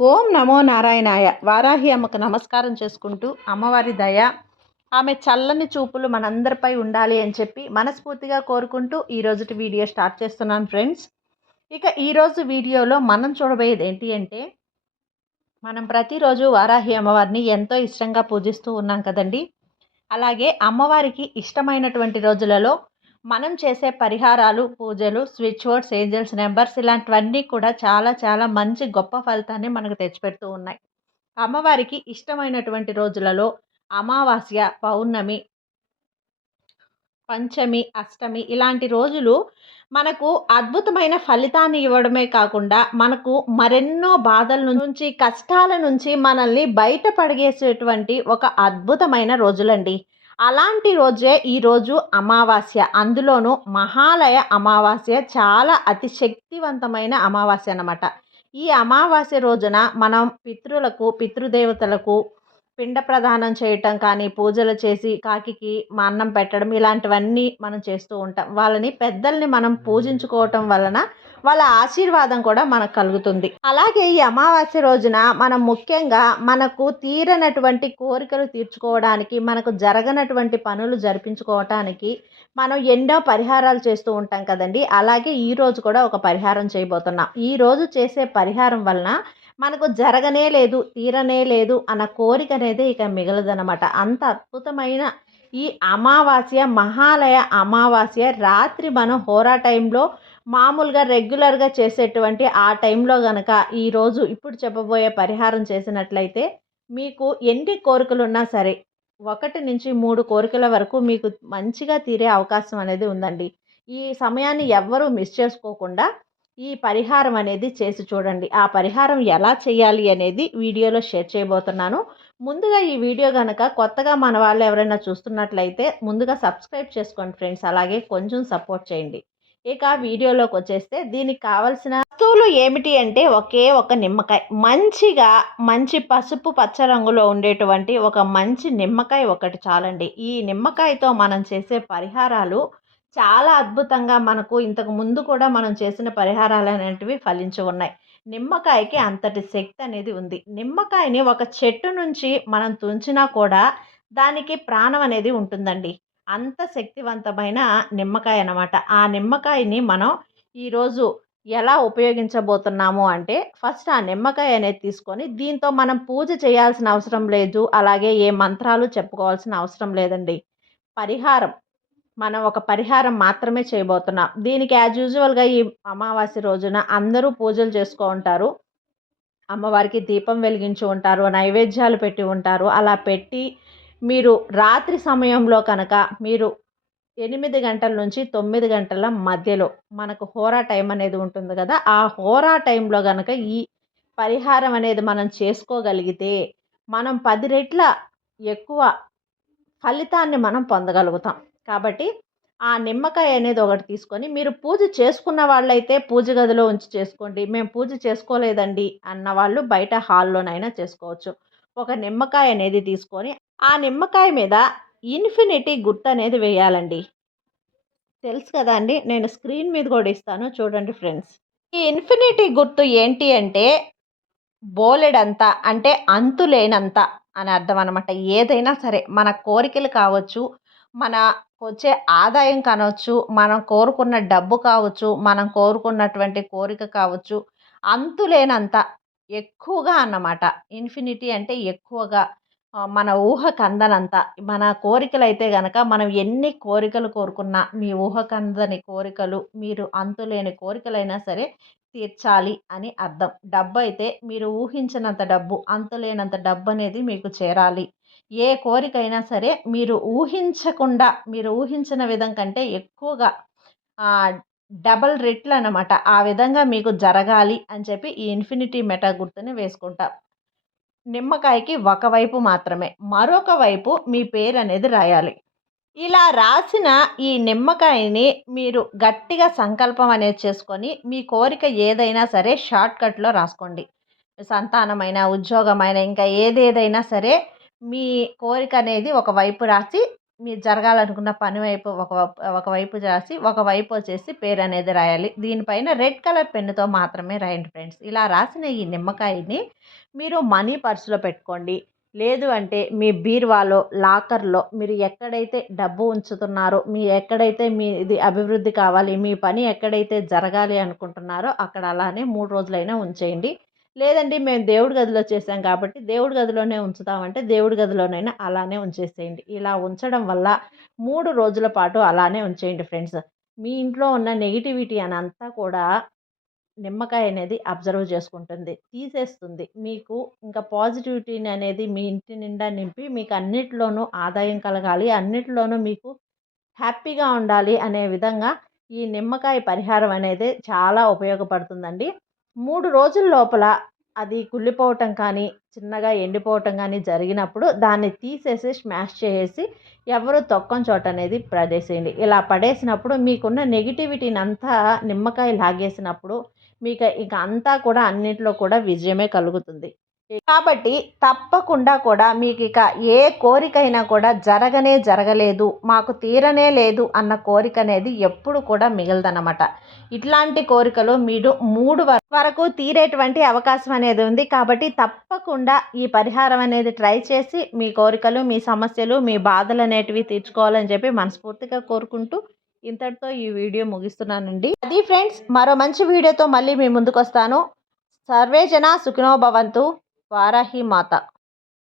ఓం నమో నారాయణాయ. వారాహి అమ్మకు నమస్కారం చేసుకుంటూ అమ్మవారి దయ ఆమె చల్లని చూపులు మనందరిపై ఉండాలి అని చెప్పి మనస్ఫూర్తిగా కోరుకుంటూ ఈరోజు వీడియో స్టార్ట్ చేస్తున్నాను ఫ్రెండ్స్. ఇక ఈరోజు వీడియోలో మనం చూడబోయేది ఏంటి అంటే మనం ప్రతిరోజు వారాహి అమ్మవారిని ఎంతో ఇష్టంగా పూజిస్తూ ఉన్నాం కదండి. అలాగే అమ్మవారికి ఇష్టమైనటువంటి రోజులలో మనం చేసే పరిహారాలు పూజలు స్విచ్ వర్డ్స్ ఏంజల్స్ నెంబర్స్ ఇలాంటివన్నీ కూడా చాలా చాలా మంచి గొప్ప ఫలితాన్ని మనకు తెచ్చిపెడుతూ ఉన్నాయి. అమ్మవారికి ఇష్టమైనటువంటి రోజులలో అమావాస్య పౌర్ణమి పంచమి అష్టమి ఇలాంటి రోజులు మనకు అద్భుతమైన ఫలితాన్ని ఇవ్వడమే కాకుండా మనకు మరెన్నో బాధల నుంచి కష్టాల నుంచి మనల్ని బయటపడగేసేటువంటి ఒక అద్భుతమైన రోజులండి. అలాంటి రోజే ఈరోజు అమావాస్య. అందులోనూ మహాలయ అమావాస్య చాలా అతి శక్తివంతమైన అమావాస్య అన్నమాట. ఈ అమావాస్య రోజున మనం పితృలకు పితృదేవతలకు పిండ ప్రదానం చేయటం కానీ పూజలు చేసి కాకికి మా అన్నం పెట్టడం ఇలాంటివన్నీ మనం చేస్తూ ఉంటాం. వాళ్ళని పెద్దల్ని మనం పూజించుకోవటం వలన వాళ్ళ ఆశీర్వాదం కూడా మనకు కలుగుతుంది. అలాగే ఈ అమావాస్య రోజున మనం ముఖ్యంగా మనకు తీరనటువంటి కోరికలు తీర్చుకోవడానికి మనకు జరగనటువంటి పనులు జరిపించుకోవటానికి మనం ఎన్నో పరిహారాలు చేస్తూ ఉంటాం కదండి. అలాగే ఈ రోజు కూడా ఒక పరిహారం చేయబోతున్నాం. ఈ రోజు చేసే పరిహారం వలన మనకు జరగనే లేదు తీరనే లేదు అన్న కోరిక అనేది ఇక మిగలదనమాట అంత అద్భుతమైన ఈ అమావాస్య మహాలయ అమావాస్య రాత్రి మనం హోరా టైంలో మామూలుగా రెగ్యులర్గా చేసేటువంటి ఆ టైంలో కనుక ఈరోజు ఇప్పుడు చెప్పబోయే పరిహారం చేసినట్లయితే మీకు ఎన్ని కోరికలు ఉన్నా సరే ఒకటి నుంచి మూడు కోరికల వరకు మీకు మంచిగా తీరే అవకాశం అనేది ఉందండి. ఈ సమయాన్ని ఎవ్వరూ మిస్ చేసుకోకుండా ఈ పరిహారం అనేది చేసి చూడండి. ఆ పరిహారం ఎలా చేయాలి అనేది వీడియోలో షేర్ చేయబోతున్నాను. ముందుగా ఈ వీడియో కనుక కొత్తగా మన వాళ్ళు ఎవరైనా చూస్తున్నట్లయితే ముందుగా సబ్స్క్రైబ్ చేసుకోండి ఫ్రెండ్స్. అలాగే కొంచెం సపోర్ట్ చేయండి. ఇక వీడియోలోకి వచ్చేస్తే దీనికి కావలసిన వస్తువులు ఏమిటి అంటే ఒకే ఒక నిమ్మకాయ. మంచిగా మంచి పసుపు పచ్చ రంగులో ఉండేటువంటి ఒక మంచి నిమ్మకాయ ఒకటి చాలండి. ఈ నిమ్మకాయతో మనం చేసే పరిహారాలు చాలా అద్భుతంగా మనకు ఇంతకు ముందు కూడా మనం చేసిన పరిహారాలు అనేటివి ఫలించి ఉన్నాయి. నిమ్మకాయకి అంతటి శక్తి అనేది ఉంది. నిమ్మకాయని ఒక చెట్టు నుంచి మనం తుంచినా కూడా దానికి ప్రాణం అనేది ఉంటుందండి. అంత శక్తివంతమైన నిమ్మకాయ అన్నమాట. ఆ నిమ్మకాయని మనం ఈరోజు ఎలా ఉపయోగించబోతున్నాము అంటే ఫస్ట్ ఆ నిమ్మకాయ అనేది తీసుకొని దీంతో మనం పూజ చేయాల్సిన అవసరం లేదు అలాగే ఏ మంత్రాలు చెప్పుకోవాల్సిన అవసరం లేదండి. పరిహారం. మనం ఒక పరిహారం మాత్రమే చేయబోతున్నాం. దీనికి యాజ్ యూజువల్గా ఈ అమావాస్య రోజున అందరూ పూజలు చేసుకో ఉంటారు. అమ్మవారికి దీపం వెలిగించి ఉంటారు నైవేద్యాలు పెట్టి ఉంటారు. అలా పెట్టి మీరు రాత్రి సమయంలో కనుక మీరు ఎనిమిది గంటల నుంచి తొమ్మిది గంటల మధ్యలో మనకు హోరా టైం అనేది ఉంటుంది కదా ఆ హోరా టైంలో కనుక ఈ పరిహారం అనేది మనం చేసుకోగలిగితే మనం పది రెట్ల ఎక్కువ ఫలితాన్ని మనం పొందగలుగుతాం. కాబట్టి ఆ నిమ్మకాయ అనేది ఒకటి తీసుకొని మీరు పూజ చేసుకున్న వాళ్ళైతే పూజ గదిలో ఉంచి చేసుకోండి మేము పూజ చేసుకోలేదండి అన్న వాళ్ళు బయట హాల్లోనైనా చేసుకోవచ్చు. ఒక నిమ్మకాయ అనేది తీసుకొని ఆ నిమ్మకాయ మీద ఇన్ఫినిటీ గుర్తు అనేది వేయాలండి. తెలుసు కదా అండి నేను స్క్రీన్ మీద కూడా ఇస్తాను చూడండి ఫ్రెండ్స్. ఈ ఇన్ఫినిటీ గుర్తు ఏంటి అంటే బోలెడంత అంటే అంతు లేనంత అని అర్థం అనమాట ఏదైనా సరే మన కోరికలు కావచ్చు మన వచ్చే ఆదాయం కానవచ్చు మనం కోరుకున్న డబ్బు కావచ్చు మనం కోరుకున్నటువంటి కోరిక కావచ్చు అంతులేనంత ఎక్కువగా అన్నమాట. ఇన్ఫినిటీ అంటే ఎక్కువగా. మన ఊహ కందనంత. మన కోరికలు అయితే గనక మనం ఎన్ని కోరికలు కోరుకున్నా మీ ఊహకందని కోరికలు మీరు అంతులేని కోరికలైనా సరే తీర్చాలి అని అర్థం. డబ్బు అయితే మీరు ఊహించినంత డబ్బు అంతులేనంత డబ్బు అనేది మీకు చేరాలి. ఏ కోరికైనా సరే మీరు ఊహించకుండా మీరు ఊహించిన విధం కంటే ఎక్కువగా డబల్ రెట్లు అనమాట ఆ విధంగా మీకు జరగాలి అని చెప్పి ఈ ఇన్ఫినిటీ మెటా గుర్తుని వేసుకుంటాం. నిమ్మకాయకి ఒకవైపు మాత్రమే. మరొక వైపు మీ పేరు అనేది రాయాలి. ఇలా రాసిన ఈ నిమ్మకాయని మీరు గట్టిగా సంకల్పం అనేది చేసుకొని మీ కోరిక ఏదైనా సరే షార్ట్కట్లో రాసుకోండి. సంతానమైన ఉద్యోగమైన ఇంకా ఏదేదైనా సరే మీ కోరిక అనేది ఒకవైపు రాసి మీరు జరగాలనుకున్న పని వైపు ఒక ఒకవైపు రాసి ఒకవైపు వచ్చేసి పేరు అనేది రాయాలి. దీనిపైన రెడ్ కలర్ పెన్నుతో మాత్రమే రాయండి ఫ్రెండ్స్. ఇలా రాసిన ఈ నిమ్మకాయని మీరు మనీ పర్సులో పెట్టుకోండి. లేదు అంటే మీ బీర్వాలో లాకర్లో మీరు ఎక్కడైతే డబ్బు ఉంచుతున్నారో మీ ఎక్కడైతే మీ ఇది అభివృద్ధి కావాలి మీ పని ఎక్కడైతే జరగాలి అనుకుంటున్నారో అక్కడ అలానే మూడు రోజులైనా ఉంచేయండి. లేదండి మేము దేవుడి గదిలో చేసాం కాబట్టి దేవుడి గదిలోనే ఉంచుతామంటే దేవుడి గదిలోనైనా అలానే ఉంచేసేయండి. ఇలా ఉంచడం వల్ల మూడు రోజుల పాటు అలానే ఉంచేయండి ఫ్రెండ్స్. మీ ఇంట్లో ఉన్న నెగిటివిటీ అని అంతా కూడా నిమ్మకాయ అనేది అబ్జర్వ్ చేసుకుంటుంది తీసేస్తుంది. మీకు ఇంకా పాజిటివిటీని అనేది మీ ఇంటి నిండా నింపి మీకు అన్నిటిలోనూ ఆదాయం కలగాలి అన్నిటిలోనూ మీకు హ్యాపీగా ఉండాలి అనే విధంగా ఈ నిమ్మకాయ పరిహారం అనేది చాలా ఉపయోగపడుతుందండి. మూడు రోజుల లోపల అది కుళ్ళిపోవటం కానీ చిన్నగా ఎండిపోవటం కానీ జరిగినప్పుడు దాన్ని తీసేసి స్మాష్ చేసేసి ఎవరు తొక్కని చోట అనేది పడేసేయండి. ఇలా పడేసినప్పుడు మీకున్న నెగిటివిటీని అంతా నిమ్మకాయ లాగేసినప్పుడు మీకు ఇక అంతా కూడా అన్నింటిలో కూడా విజయమే కలుగుతుంది. కాబట్టి తప్పకుండా కూడా మీకు ఇక ఏ కోరికైనా కూడా జరగనే జరగలేదు మాకు తీరనే లేదు అన్న కోరిక అనేది ఎప్పుడు కూడా మిగలదన్నమాట. ఇట్లాంటి కోరికలు మీరు మూడు వరకు తీరేటువంటి అవకాశం అనేది ఉంది. కాబట్టి తప్పకుండా ఈ పరిహారం అనేది ట్రై చేసి మీ కోరికలు మీ సమస్యలు మీ బాధలు అనేటివి తీర్చుకోవాలని చెప్పి మనస్ఫూర్తిగా కోరుకుంటూ ఇంతటితో ఈ వీడియో ముగిస్తున్నానండి. అది ఫ్రెండ్స్ మరో మంచి వీడియోతో మళ్ళీ మీ ముందుకు వస్తాను సర్వే జన సుఖినో భవంతు. వారాహి మాత.